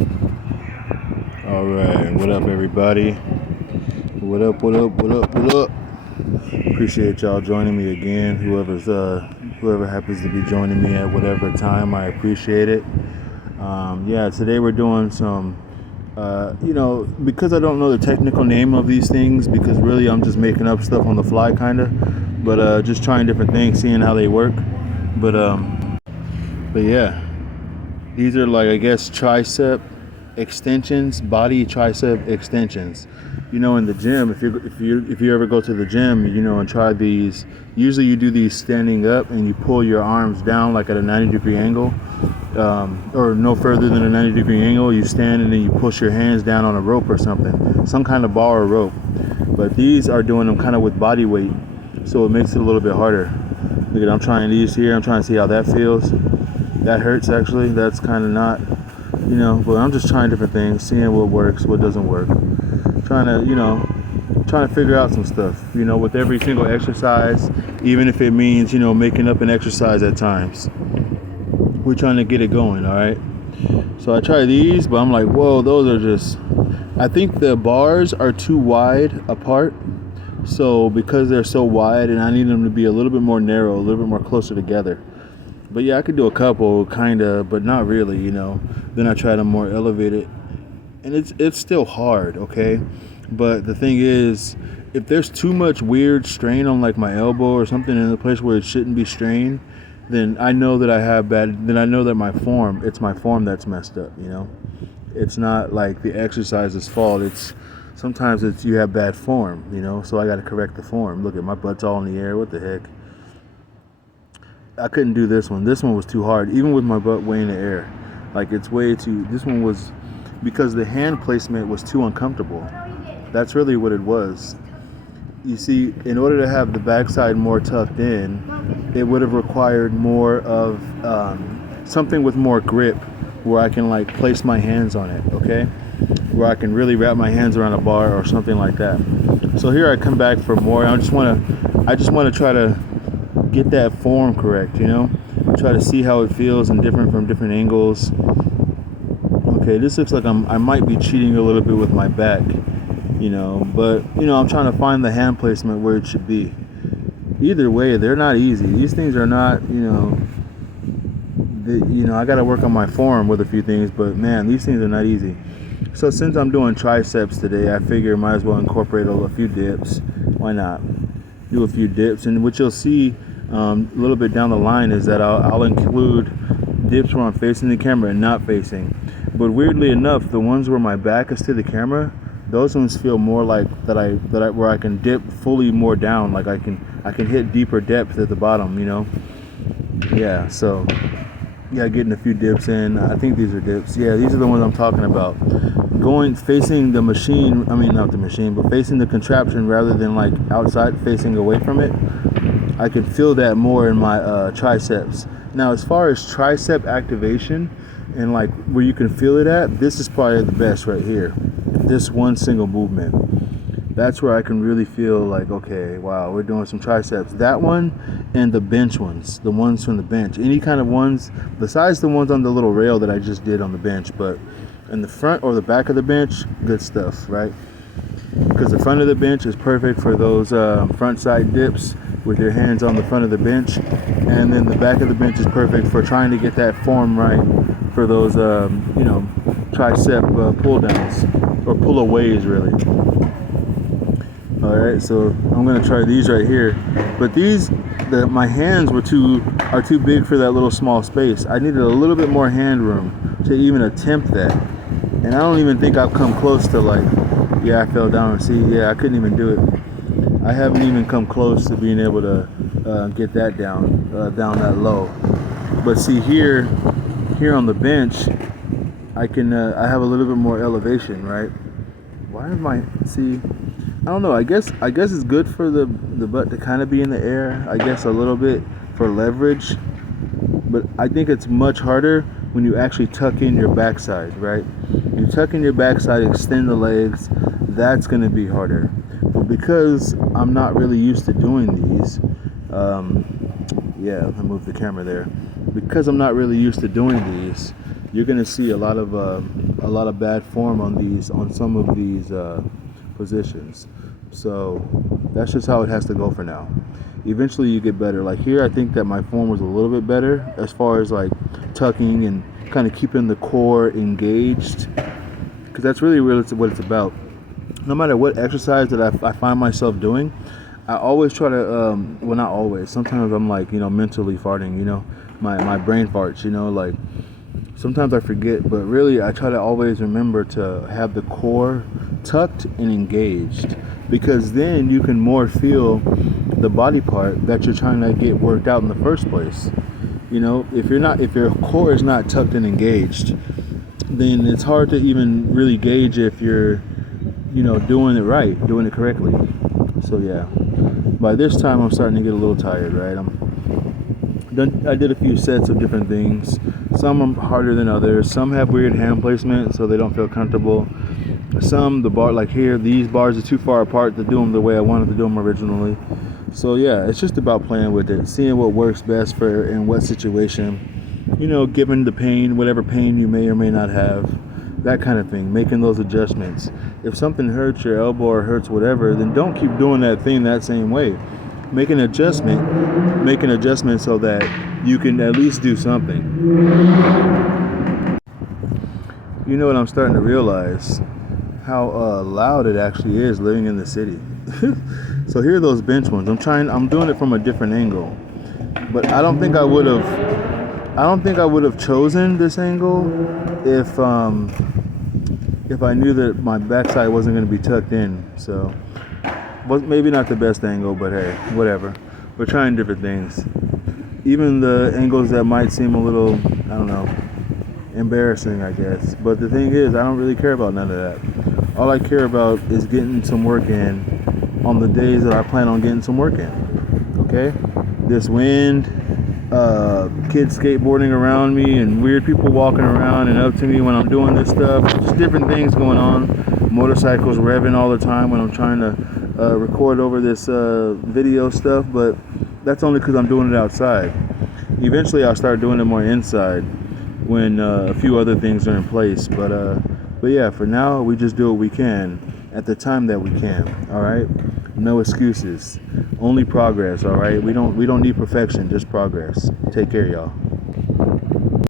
All right, what up, everybody? What up? What up? What up? What up? Appreciate y'all joining me again. Whoever happens to be joining me at whatever time, I appreciate it. Yeah, today we're doing some, because I don't know the technical name of these things, because really I'm just making up stuff on the fly, kind of, but just trying different things, seeing how they work. But but yeah, these are like, I guess, tricep extensions, body tricep extensions. In the gym, if you ever go to the gym, and try these, usually you do these standing up and you pull your arms down like at a 90-degree angle, or no further than a 90-degree angle. You stand and then you push your hands down on a rope or something, some kind of bar or rope. But these are doing them kind of with body weight, so it makes it a little bit harder. Look at, I'm trying these here. I'm trying to see how that feels. That hurts actually. That's kind of not, but I'm just trying different things, seeing what works, what doesn't work. Trying to figure out some stuff, with every single exercise, even if it means, making up an exercise at times. We're trying to get it going, all right? So I try these, but I'm like, whoa, those are just, I think the bars are too wide apart. So because they're so wide, and I need them to be a little bit more narrow, a little bit more closer together. But yeah, I could do a couple, kind of, but not really, Then I try to more elevate it. And it's still hard, okay? But the thing is, if there's too much weird strain on like my elbow or something in a place where it shouldn't be strained, then I know that I know that it's my form that's messed up, It's not like the exercise's fault. Sometimes you have bad form, so I got to correct the form. Look at my butt's all in the air. What the heck? I couldn't do this one. This one was too hard, even with my butt way in the air. Like, this one was, because the hand placement was too uncomfortable. That's really what it was. You see, in order to have the backside more tucked in, it would have required more of something with more grip, where I can like place my hands on it, okay? Where I can really wrap my hands around a bar or something like that. So here I come back for more. I just want to try to get that form correct, Try to see how it feels and from different angles. Okay, this looks like I might be cheating a little bit with my back, but I'm trying to find the hand placement where it should be. Either way, they're not easy. These things are not, I got to work on my form with a few things, but man, these things are not easy. So since I'm doing triceps today, I figure I might as well incorporate a few dips. Why not? Do a few dips, and what you'll see a little bit down the line is that I'll include dips where I'm facing the camera and not facing. But weirdly enough, the ones where my back is to the camera, those ones feel more like where I can dip fully more down, like I can hit deeper depth at the bottom, Yeah, so yeah, getting a few dips in. I think these are dips. Yeah, these are the ones I'm talking about. Facing the machine, not the machine, but facing the contraption rather than like outside facing away from it. I can feel that more in my triceps. Now, as far as tricep activation and like where you can feel it at, this is probably the best right here. This one single movement. That's where I can really feel like, okay, wow, we're doing some triceps. That one and the bench ones, the ones from the bench. Any kind of ones besides the ones on the little rail that I just did on the bench, but in the front or the back of the bench, good stuff, right? Because the front of the bench is perfect for those front side dips with your hands on the front of the bench, and then the back of the bench is perfect for trying to get that form right for those tricep pull downs or pull aways, really. All right, so I'm gonna try these right here, but my hands are too big for that little small space. I needed a little bit more hand room to even attempt that, and I don't even think I've come close to I fell down. See, I couldn't even do it. I haven't even come close to being able to get that down that low. But see here on the bench, I have a little bit more elevation, right? I don't know. I guess it's good for the butt to kind of be in the air. I guess a little bit for leverage, but I think it's much harder when you actually tuck in your backside, right? You tuck in your backside, extend the legs. That's going to be harder. But because I'm not really used to doing these, I moved the camera there. Because I'm not really used to doing these, you're gonna see a lot of bad form on some of these positions. So that's just how it has to go for now. Eventually you get better. Like here, I think that my form was a little bit better as far as like tucking and kind of keeping the core engaged, because that's really what it's about. No matter what exercise that I find myself doing, I always try to, well, not always. Sometimes I'm like, mentally farting, my brain farts, like sometimes I forget, but really I try to always remember to have the core tucked and engaged, because then you can more feel the body part that you're trying to get worked out in the first place. If your core is not tucked and engaged, then it's hard to even really gauge if you're, doing it right, doing it correctly. So yeah, by this time I'm starting to get a little tired, right? I did a few sets of different things. Some are harder than others. Some have weird hand placement, so they don't feel comfortable. Some, the bar, like here, these bars are too far apart to do them the way I wanted to do them originally. So yeah, it's just about playing with it, seeing what works best for in what situation. Given the pain, whatever pain you may or may not have, that kind of thing, making those adjustments. If something hurts your elbow or hurts whatever, then don't keep doing that thing that same way. Make an adjustment so that you can at least do something. You know what I'm starting to realize? How loud it actually is living in the city. So here are those bench ones. I'm doing it from a different angle, but I don't think I would have chosen this angle if I knew that my backside wasn't going to be tucked in. So, maybe not the best angle, but hey, whatever. We're trying different things. Even the angles that might seem a little, I don't know, embarrassing, I guess. But the thing is, I don't really care about none of that. All I care about is getting some work in on the days that I plan on getting some work in. Okay? This wind, kids skateboarding around me, and weird people walking around and up to me when I'm doing this stuff. Just different things going on. Motorcycles revving all the time when I'm trying to record over this video stuff, but that's only because I'm doing it outside. Eventually I'll start doing it more inside when a few other things are in place, but yeah, for now we just do what we can at the time that we can. All right, no excuses, only progress. All right, we don't need perfection, just progress. Take care, y'all.